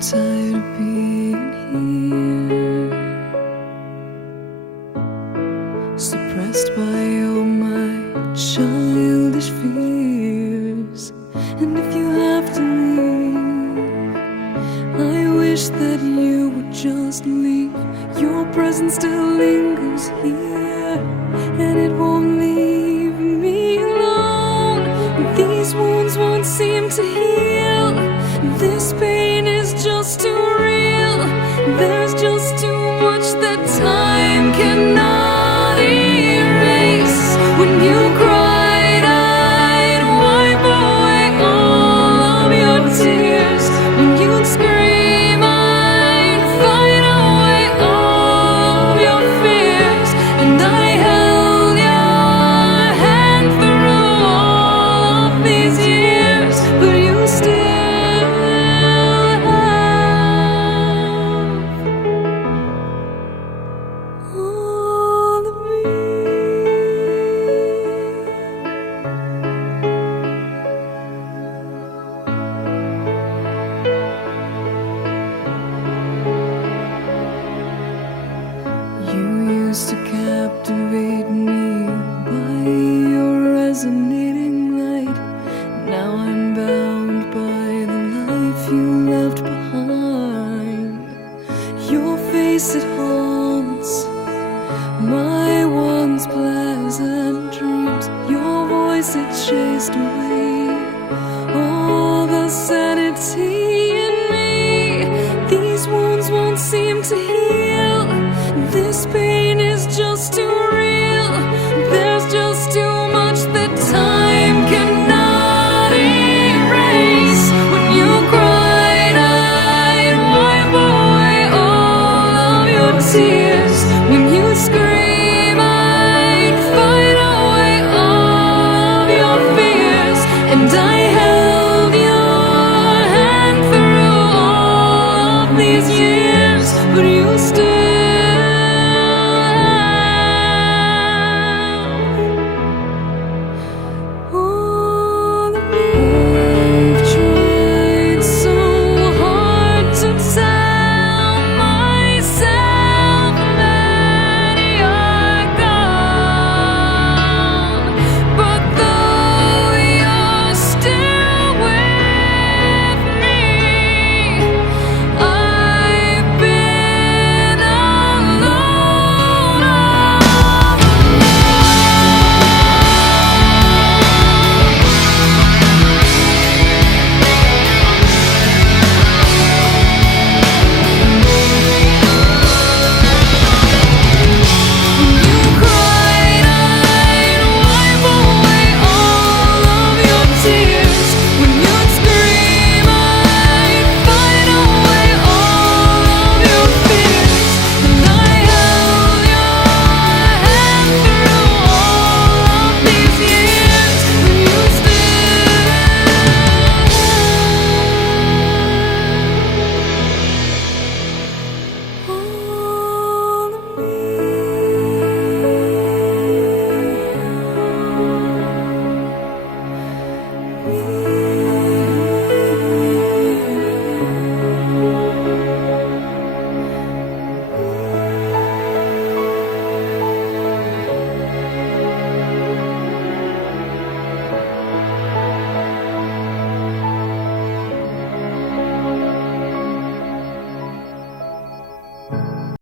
tired of being here, suppressed by all my childish fears. And if you have to leave, I wish that you would just leave. Your presence still lingers here, and it won't leave me alone. These wounds won't seem to heal. This pain is just too real. There's just too much that time cannot erase. When you cried, I'd wipe away all of your tears. When you'd scream, I'd fight away all of your fears. And I held your hand through all of these years, but you still all of me. You used to captivate me by your resonating light. Now I'm bound by the life you left behind. Your face, it haunts my once pleasant dreams. Your voice, it chased away all the sanity in me. These wounds won't seem to heal. This pain is just too real. There's just too much that time cannot erase. When you cried, I'd wipe away all of your tears. When you scream, I'd fight away all of your fears. And I held your hand through all of these years, but you still